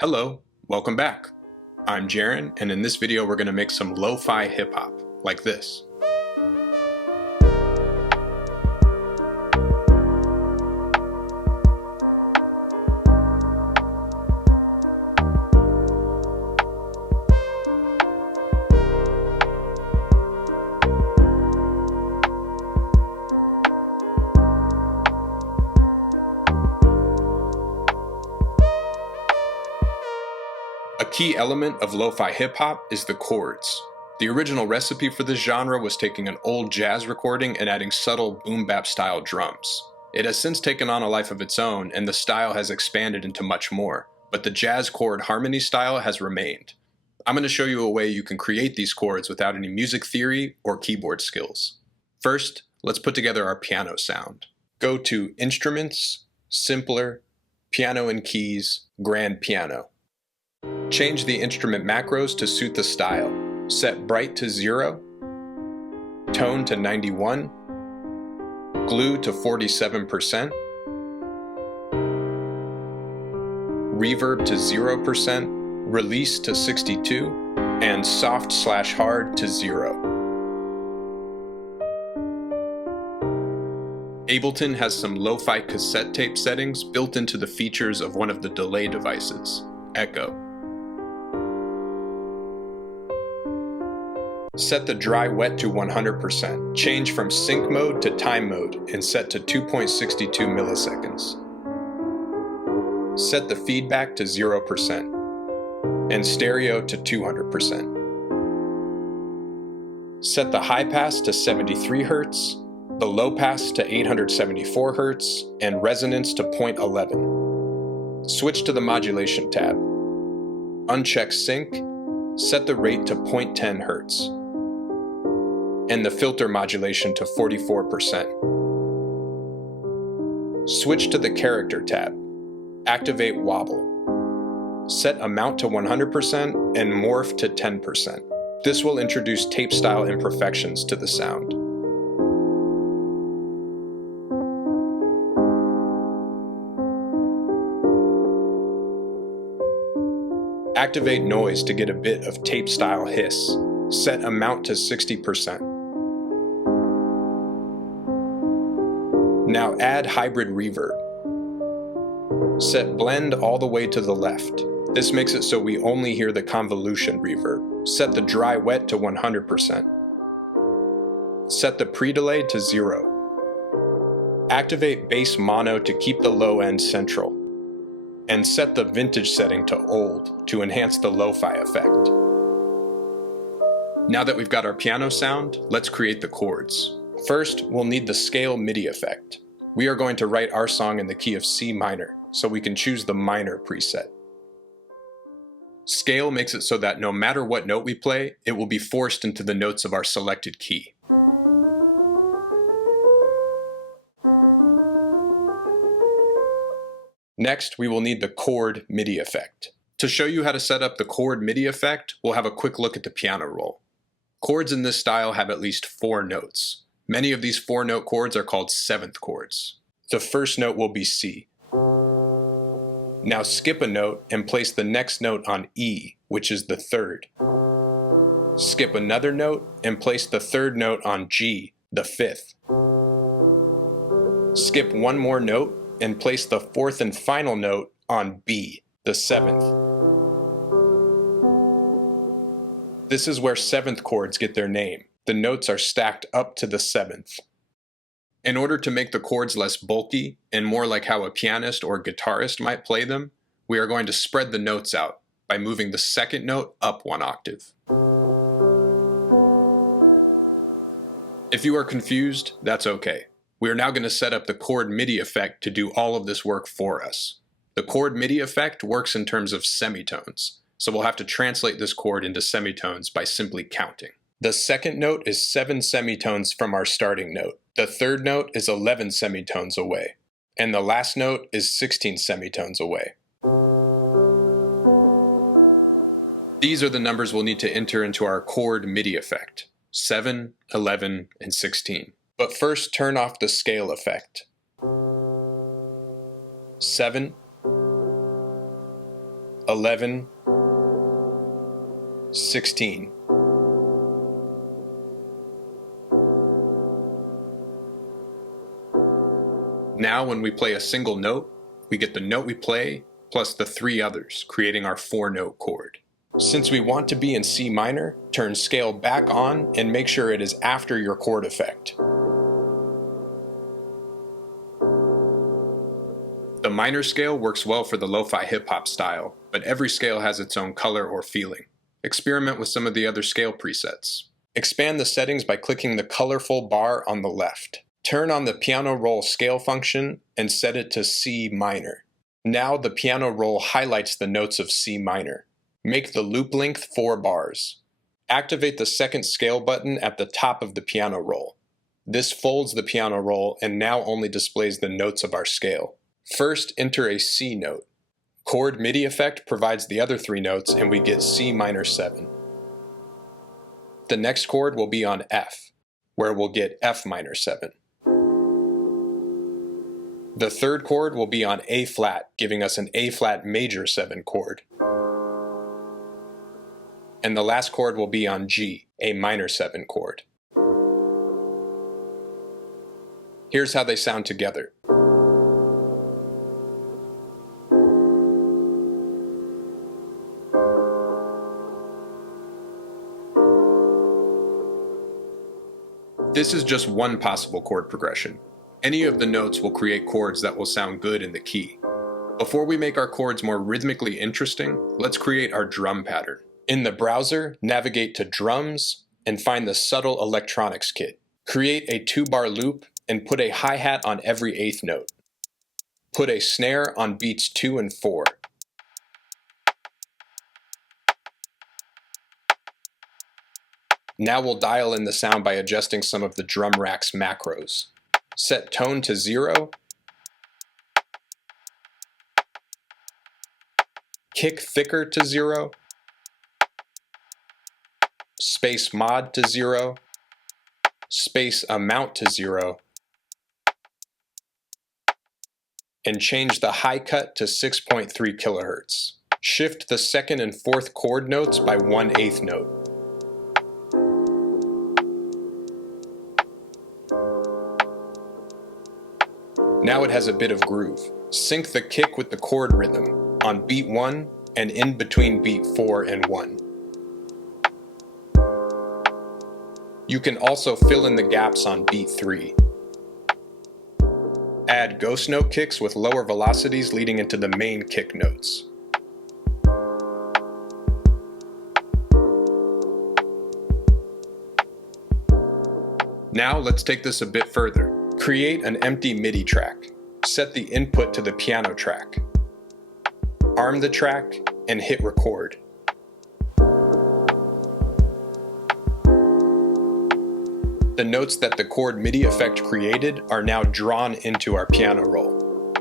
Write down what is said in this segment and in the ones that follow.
Hello, welcome back. I'm Jaren, and in this video we're going to make some lo-fi hip-hop, like this. A key element of lo-fi hip-hop is the chords. The original recipe for this genre was taking an old jazz recording and adding subtle boom-bap style drums. It has since taken on a life of its own, and the style has expanded into much more, but the jazz chord harmony style has remained. I'm going to show you a way you can create these chords without any music theory or keyboard skills. First, let's put together our piano sound. Go to Instruments, Simpler, Piano and Keys, Grand Piano. Change the instrument macros to suit the style. Set bright to 0, tone to 91, glue to 47%, reverb to 0%, release to 62, and soft/hard to 0. Ableton has some lo-fi cassette tape settings built into the features of one of the delay devices, Echo. Set the dry wet to 100%. Change from sync mode to time mode and set to 2.62 milliseconds. Set the feedback to 0% and stereo to 200%. Set the high pass to 73 Hz, the low pass to 874 Hz, and resonance to 0.11. Switch to the modulation tab. Uncheck sync, set the rate to 0.10 Hz. And the filter modulation to 44%. Switch to the character tab. Activate wobble. Set amount to 100% and morph to 10%. This will introduce tape-style imperfections to the sound. Activate noise to get a bit of tape-style hiss. Set amount to 60%. Now add hybrid reverb. Set blend all the way to the left. This makes it so we only hear the convolution reverb. Set the dry wet to 100%. Set the pre-delay to 0. Activate bass mono to keep the low end central. And set the vintage setting to old to enhance the lo-fi effect. Now that we've got our piano sound, let's create the chords. First, we'll need the scale MIDI effect. We are going to write our song in the key of C minor, so we can choose the minor preset. Scale makes it so that no matter what note we play, it will be forced into the notes of our selected key. Next, we will need the chord MIDI effect. To show you how to set up the chord MIDI effect, we'll have a quick look at the piano roll. Chords in this style have at least 4 notes. Many of these 4-note chords are called 7th chords. The first note will be C. Now skip a note and place the next note on E, which is the 3rd. Skip another note and place the 3rd note on G, the 5th. Skip one more note and place the 4th and final note on B, the 7th. This is where 7th chords get their name. The notes are stacked up to the 7th. In order to make the chords less bulky and more like how a pianist or guitarist might play them, we are going to spread the notes out by moving the 2nd note up 1 octave. If you are confused, that's okay. We are now going to set up the chord MIDI effect to do all of this work for us. The chord MIDI effect works in terms of semitones, so we'll have to translate this chord into semitones by simply counting. The 2nd note is 7 semitones from our starting note. The 3rd note is 11 semitones away. And the last note is 16 semitones away. These are the numbers we'll need to enter into our chord MIDI effect: 7, 11, and 16. But first, turn off the scale effect. 7, 11, 16. Now when we play a single note, we get the note we play plus the 3 others, creating our 4-note chord. Since we want to be in C minor, turn scale back on and make sure it is after your chord effect. The minor scale works well for the lo-fi hip-hop style, but every scale has its own color or feeling. Experiment with some of the other scale presets. Expand the settings by clicking the colorful bar on the left. Turn on the piano roll scale function and set it to C minor. Now the piano roll highlights the notes of C minor. Make the loop length 4 bars. Activate the second scale button at the top of the piano roll. This folds the piano roll and now only displays the notes of our scale. First, enter a C note. Chord MIDI effect provides the other 3 notes and we get C minor 7. The next chord will be on F, where we'll get F minor 7. The third chord will be on A flat, giving us an A flat major 7 chord. And the last chord will be on G, a minor 7 chord. Here's how they sound together. This is just one possible chord progression. Any of the notes will create chords that will sound good in the key. Before we make our chords more rhythmically interesting, let's create our drum pattern. In the browser, navigate to Drums and find the Subtle Electronics kit. Create a 2-bar loop and put a hi-hat on every 8th note. Put a snare on beats 2 and 4. Now we'll dial in the sound by adjusting some of the drum rack's macros. Set tone to 0. Kick thicker to 0. Space mod to 0. Space amount to 0. And change the high cut to 6.3 kHz. Shift the second and fourth chord notes by 1/8 note. Now it has a bit of groove. Sync the kick with the chord rhythm on beat 1 and in between beat 4 and 1. You can also fill in the gaps on beat 3. Add ghost note kicks with lower velocities leading into the main kick notes. Now let's take this a bit further. Create an empty MIDI track. Set the input to the piano track. Arm the track and hit record. The notes that the chord MIDI effect created are now drawn into our piano roll.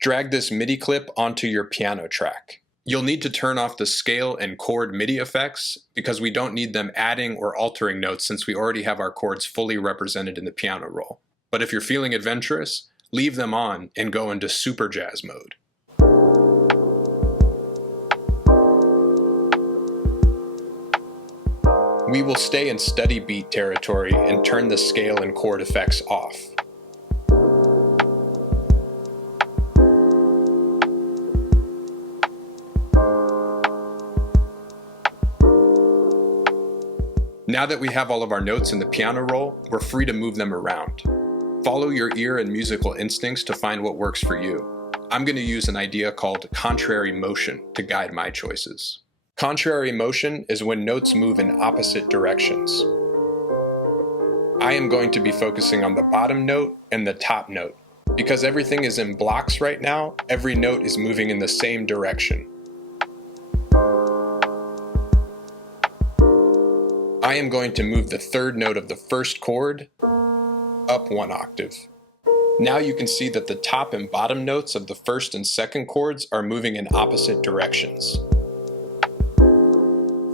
Drag this MIDI clip onto your piano track. You'll need to turn off the scale and chord MIDI effects because we don't need them adding or altering notes since we already have our chords fully represented in the piano roll. But if you're feeling adventurous, leave them on and go into super jazz mode. We will stay in steady beat territory and turn the scale and chord effects off. Now that we have all of our notes in the piano roll, we're free to move them around. Follow your ear and musical instincts to find what works for you. I'm going to use an idea called contrary motion to guide my choices. Contrary motion is when notes move in opposite directions. I am going to be focusing on the bottom note and the top note. Because everything is in blocks right now, every note is moving in the same direction. I am going to move the third note of the first chord up 1 octave. Now you can see that the top and bottom notes of the first and second chords are moving in opposite directions.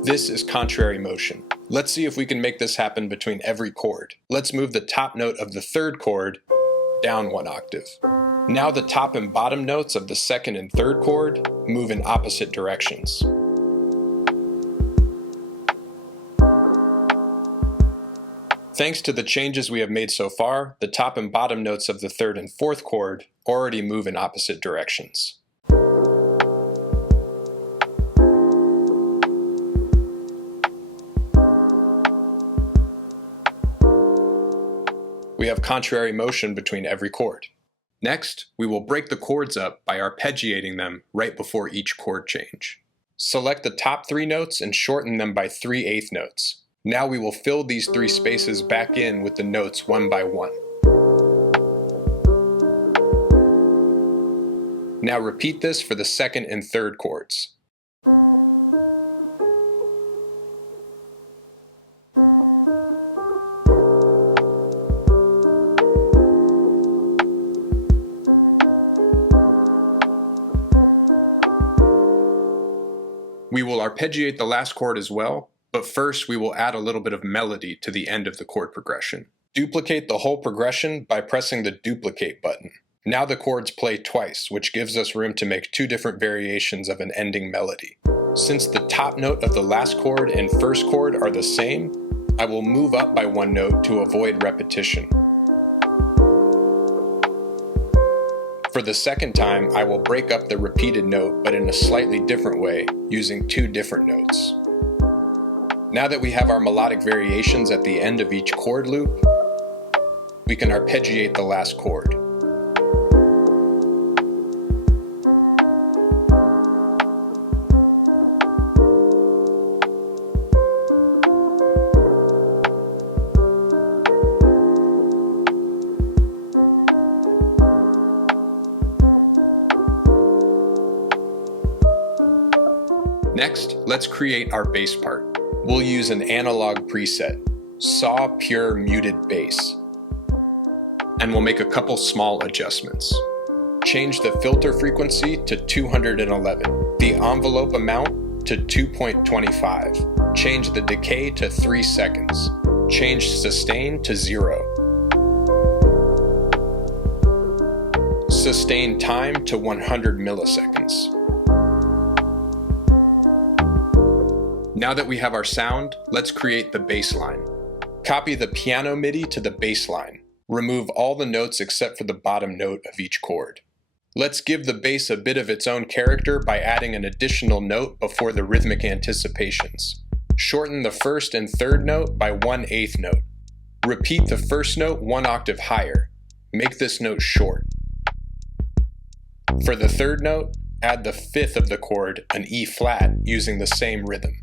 This is contrary motion. Let's see if we can make this happen between every chord. Let's move the top note of the third chord down 1 octave. Now the top and bottom notes of the second and third chord move in opposite directions. Thanks to the changes we have made so far, the top and bottom notes of the third and fourth chord already move in opposite directions. We have contrary motion between every chord. Next, we will break the chords up by arpeggiating them right before each chord change. Select the top 3 notes and shorten them by 3/8 notes. Now we will fill these 3 spaces back in with the notes one by one. Now repeat this for the second and third chords. We will arpeggiate the last chord as well, but first we will add a little bit of melody to the end of the chord progression. Duplicate the whole progression by pressing the duplicate button. Now the chords play twice, which gives us room to make 2 different variations of an ending melody. Since the top note of the last chord and first chord are the same, I will move up by 1 note to avoid repetition. For the second time, I will break up the repeated note, but in a slightly different way, using 2 different notes. Now that we have our melodic variations at the end of each chord loop, we can arpeggiate the last chord. Next, let's create our bass part. We'll use an analog preset, Saw Pure Muted Bass, and we'll make a couple small adjustments. Change the filter frequency to 211, the envelope amount to 2.25, change the decay to 3 seconds, change sustain to 0, sustain time to 100 milliseconds. Now that we have our sound, let's create the bass line. Copy the piano MIDI to the bass line. Remove all the notes except for the bottom note of each chord. Let's give the bass a bit of its own character by adding an additional note before the rhythmic anticipations. Shorten the first and third note by 1/8 note. Repeat the first note 1 octave higher. Make this note short. For the third note, add the 5th of the chord, an E flat, using the same rhythm.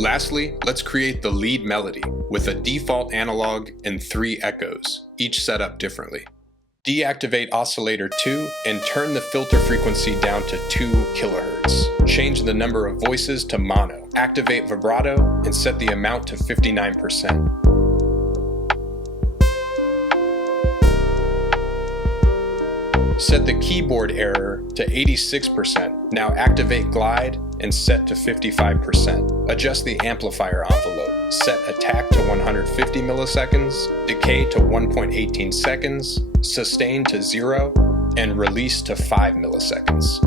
Lastly, let's create the lead melody with a default analog and 3 echoes, each set up differently. Deactivate oscillator 2 and turn the filter frequency down to 2 kHz. Change the number of voices to mono. Activate vibrato and set the amount to 59%. Set the keyboard error to 86%. Now activate glide and set to 55%. Adjust the amplifier envelope. Set attack to 150 milliseconds, decay to 1.18 seconds, sustain to 0, and release to 5 milliseconds.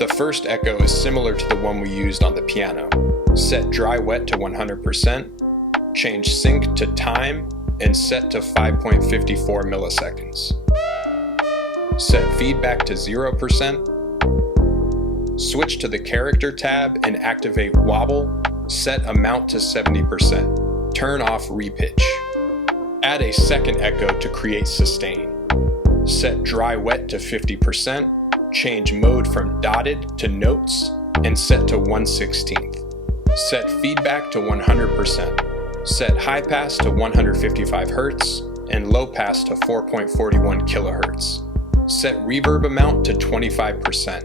The first echo is similar to the one we used on the piano. Set dry wet to 100%, change sync to time, and set to 5.54 milliseconds. Set feedback to 0%. Switch to the character tab and activate wobble. Set amount to 70%. Turn off repitch. Add a second echo to create sustain. Set dry wet to 50%. Change mode from dotted to notes and set to 1/16. Set feedback to 100%. Set high pass to 155 Hz and low pass to 4.41 kHz. Set reverb amount to 25%.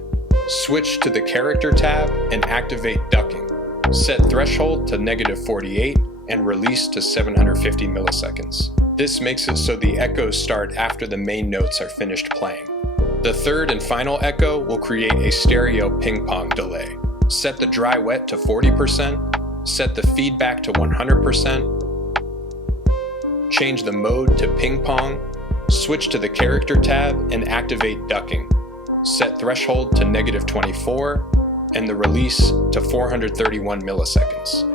Switch to the character tab and activate ducking. Set threshold to -48 and release to 750 milliseconds. This makes it so the echoes start after the main notes are finished playing. The third and final echo will create a stereo ping-pong delay. Set the dry-wet to 40%, set the feedback to 100%, change the mode to ping-pong, switch to the character tab and activate ducking. Set threshold to -24 and the release to 431 milliseconds.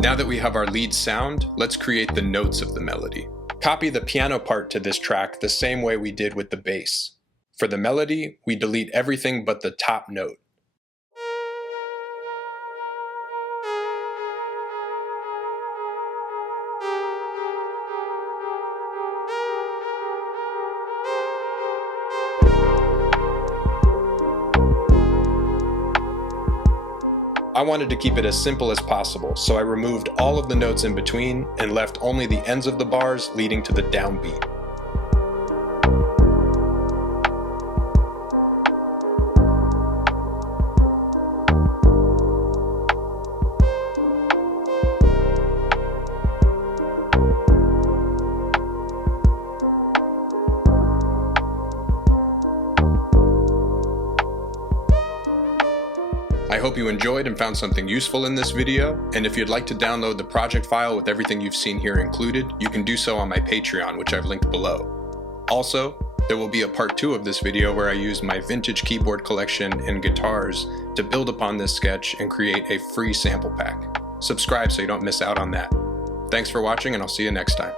Now that we have our lead sound, let's create the notes of the melody. Copy the piano part to this track the same way we did with the bass. For the melody, we delete everything but the top note. I wanted to keep it as simple as possible, so I removed all of the notes in between and left only the ends of the bars leading to the downbeat. I hope you enjoyed and found something useful in this video, and if you'd like to download the project file with everything you've seen here included, you can do so on my Patreon, which I've linked below. Also, there will be a part 2 of this video where I use my vintage keyboard collection and guitars to build upon this sketch and create a free sample pack. Subscribe so you don't miss out on that. Thanks for watching, and I'll see you next time.